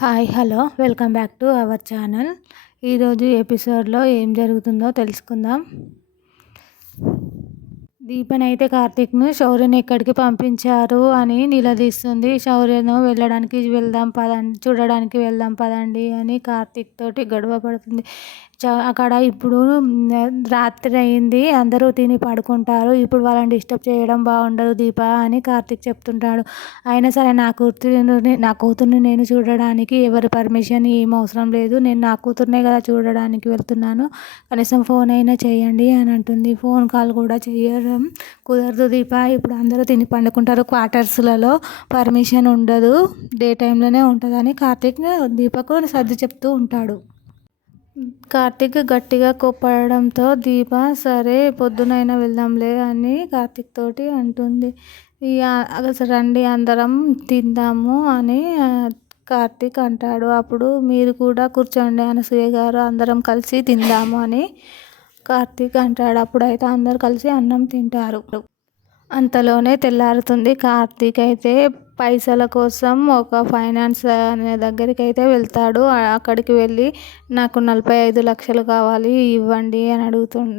Hi hello welcome back to our channel. ఈరోజు ఎపిసోడ్లో ఏం జరుగుతుందో తెలుసుకుందాం. దీపనైతే కార్తీక్ను శౌర్యని ఎక్కడికి పంపించారు అని నిలదీస్తుంది. శౌర్యను చూడడానికి వెళ్దాం పదండి అని కార్తీక్ తోటి గొడవ పడుతుంది. అక్కడ ఇప్పుడు రాత్రి అయింది, అందరూ తిని పడుకుంటారు, ఇప్పుడు వాళ్ళని డిస్టర్బ్ చేయడం బాగుండదు దీప అని కార్తీక్ చెప్తుంటాడు. అయినా సరే నా కూతుర్ని నేను చూడడానికి ఎవరి పర్మిషన్ ఏం అవసరం లేదు, నేను నా కూతుర్నే కదా చూడడానికి వెళ్తున్నాను, కనీసం ఫోన్ అయినా చేయండి అని అంటుంది. ఫోన్ కాల్ కూడా చేయడం కుదరదు దీప, ఇప్పుడు అందరూ తిని పండుకుంటారు, క్వార్టర్స్లలో పర్మిషన్ ఉండదు, డే టైంలోనే ఉంటుందని కార్తీక్ దీపకు సర్ది చెప్తూ ఉంటాడు. కార్తీక్ గట్టిగా కోప్పడడంతో దీప సరే పొద్దునైనా వెళ్దాంలే అని కార్తీక్ తోటి అంటుంది. రండి అందరం తిందాము అని కార్తీక్ అంటాడు. అప్పుడు మీరు కూడా కూర్చోండి అనసూయ గారు, అందరం కలిసి తిందాము అని కార్తీక్ అంటాడు. అప్పుడైతే అందరు కలిసి అన్నం తింటారు. అంతలోనే తెల్లారుతుంది. కార్తీక్ అయితే పైసల కోసం ఒక ఫైనాన్స్ అనే దగ్గరికి అయితే వెళ్తాడు. అక్కడికి వెళ్ళి నాకు 45 లక్షలు కావాలి ఇవ్వండి అని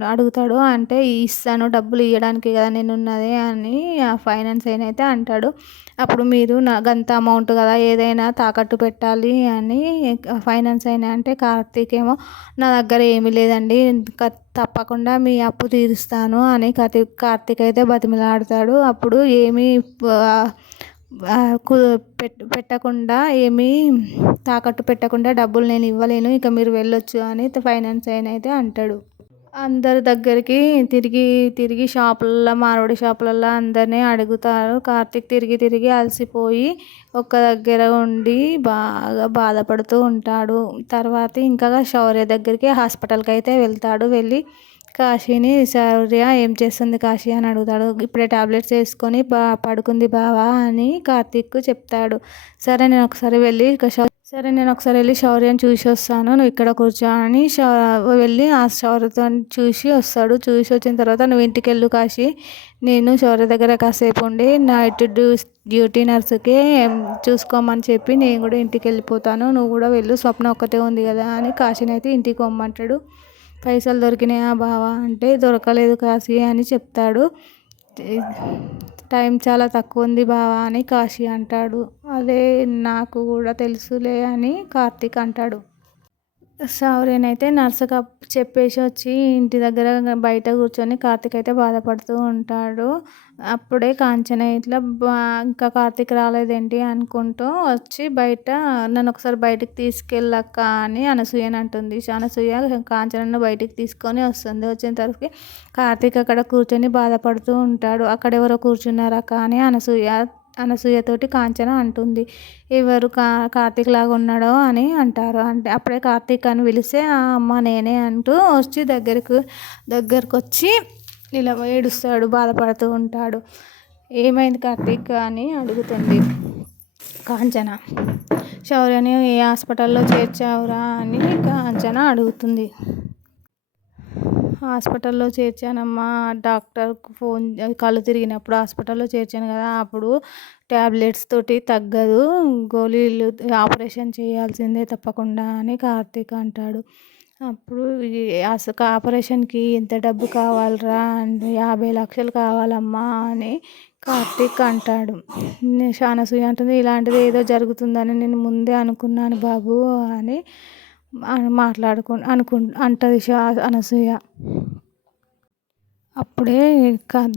అడుగుతాడు. అంటే ఇస్తాను, డబ్బులు ఇవ్వడానికి కదా నేను ఉన్నది అని ఆ ఫైనాన్స్ అయినా అయితే అంటాడు. అప్పుడు మీరు గంత అమౌంట్ కదా ఏదైనా తాకట్టు పెట్టాలి అని ఫైనాన్స్ అయినా అంటే కార్తీక్ ఏమో నా దగ్గర ఏమీ లేదండి, తప్పకుండా మీ అప్పు తీరుస్తాను అని కార్తీక్ అయితే బతిమిలాడతాడు. అప్పుడు ఏమీ పెట్టకుండా ఏమీ తాకట్టు పెట్టకుండా డబ్బులు నేను ఇవ్వలేను, ఇక మీరు వెళ్ళొచ్చు అని ఫైనాన్స్ అయినా అయితే అంటాడు. అందరి దగ్గరికి తిరిగి షాపులలో, మారవాడి షాపులలో అందరినీ అడుగుతారు. కార్తీక్ తిరిగి అలసిపోయి ఒక్క దగ్గర ఉండి బాగా బాధపడుతూ ఉంటాడు. తర్వాత ఇంకా శౌర్య దగ్గరికి హాస్పిటల్కి అయితే వెళ్తాడు. వెళ్ళి కాశీని, శౌర్య ఏం చేస్తుంది కాశీ అని అడుగుతాడు. ఇప్పుడే టాబ్లెట్స్ వేసుకొని పడుకుంది బావా అని కార్తీక్ చెప్తాడు. సరే నేను ఒకసారి వెళ్ళి శౌర్యని చూసి వస్తాను, నువ్వు ఇక్కడ కూర్చో అని వెళ్ళి ఆ శౌర్యతో చూసి వస్తాడు. చూసి వచ్చిన తర్వాత నువ్వు ఇంటికి వెళ్ళు కాశీ, నేను శౌర్య దగ్గర కాసేపు ఉండి నైట్ డ్యూటీ నర్సుకి చూసుకోమని చెప్పి నేను కూడా ఇంటికి వెళ్ళిపోతాను, నువ్వు కూడా వెళ్ళు, స్వప్న ఒక్కతే ఉంది కదా అని కాశీని అయితే ఇంటికి పొమ్మంటాడు. పైసలు దొరికినాయా బావా అంటే దొరకలేదు కాశీ అని చెప్తాడు. టైం చాలా తక్కువ ఉంది బావా అని కాశీ అంటాడు. అదే నాకు కూడా తెలుసులే అని కార్తీక్ అంటాడు. శౌర్యనైతే నర్సుకు చెప్పేసి వచ్చి ఇంటి దగ్గర బయట కూర్చొని కార్తీక్ అయితే బాధపడుతూ ఉంటాడు. అప్పుడే కాంచన ఇట్లా ఇంకా కార్తీక్ రాలేదేంటి అనుకుంటూ వచ్చి బయట నన్ను ఒకసారి బయటికి తీసుకెళ్ళక్క అని అనసూయని అంటుంది. అనసూయ కాంచనను బయటికి తీసుకొని వస్తుంది. వచ్చిన తర్వాత కార్తీక్ అక్కడ కూర్చొని బాధపడుతూ ఉంటాడు. అక్కడ ఎవరో కూర్చున్నారక్క అని అనసూయతోటి కాంచన అంటుంది. ఎవరు కార్తీక్ లాగా ఉన్నాడో అని అంటారు. అంటే అప్పుడే కార్తీక్ అని పిలిస్తే అమ్మ నేనే అంటూ వచ్చి దగ్గరకు వచ్చి ఇలా ఏడుస్తాడు, బాధపడుతూ ఉంటాడు. ఏమైంది కార్తీక్ అని అడుగుతుంది కాంచన. శౌర్యని ఏ హాస్పిటల్లో చేర్చావురా అని కాంచన అడుగుతుంది. హాస్పిటల్లో చేర్చానమ్మా, డాక్టర్కు ఫోన్, కళ్ళు తిరిగినప్పుడు హాస్పిటల్లో చేర్చాను కదా, అప్పుడు ట్యాబ్లెట్స్ తోటి తగ్గదు, గోళీలు ఆపరేషన్ చేయాల్సిందే తప్పకుండా అని కార్తీక్ అంటాడు. అప్పుడు ఆపరేషన్కి ఎంత డబ్బు కావాలరా అంటే 50 లక్షలు కావాలమ్మా అని కార్తీక్ అంటాడు. అనసూయ అంటుంది, ఇలాంటిది ఏదో జరుగుతుందని నేను ముందే అనుకున్నాను బాబు అని అంటది అనసూయ. అప్పుడే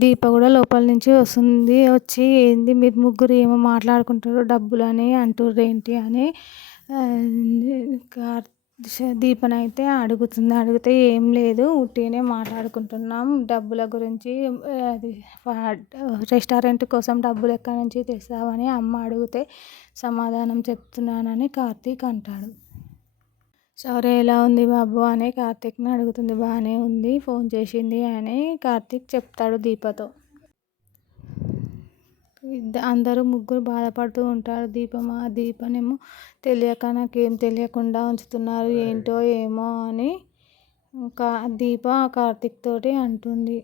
దీప కూడా లోపల నుంచి వస్తుంది. వచ్చి ఏంది మీరు ముగ్గురు ఏమో మాట్లాడుకుంటారు డబ్బులు అని అంటుర్రేంటి అని దీపనైతే అడుగుతుంది. అడిగితే ఏం లేదు, ఉట్టిగానే మాట్లాడుకుంటున్నాం డబ్బుల గురించి, అది రెస్టారెంట్ కోసం డబ్బులు ఎక్కడి నుంచి తెస్తావని అమ్మ అడిగితే సమాధానం చెప్తున్నానని కార్తీక్ అంటాడు. శౌర్య ఎలా ఉంది బాబు అని కార్తీక్ని అడుగుతుంది. బాగానే ఉంది, ఫోన్ చేసింది అని కార్తీక్ చెప్తాడు దీపతో. అందరూ ముగ్గురు బాధపడుతూ ఉంటారు. దీపనేమో తెలియక నాకేం తెలియకుండా ఉంచుతున్నారు ఏంటో ఏమో అని దీప కార్తీక్ తోటి అంటుంది.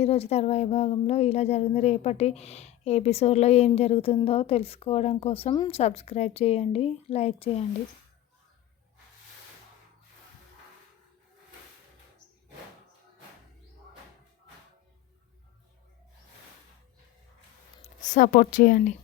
ఈరోజు తర్వాయి భాగంలో ఇలా జరిగింది. రేపటి ఎపిసోడ్లో ఏం జరుగుతుందో తెలుసుకోవడం కోసం సబ్స్క్రైబ్ చేయండి, లైక్ చేయండి. సపోర్ట్ చేయండి.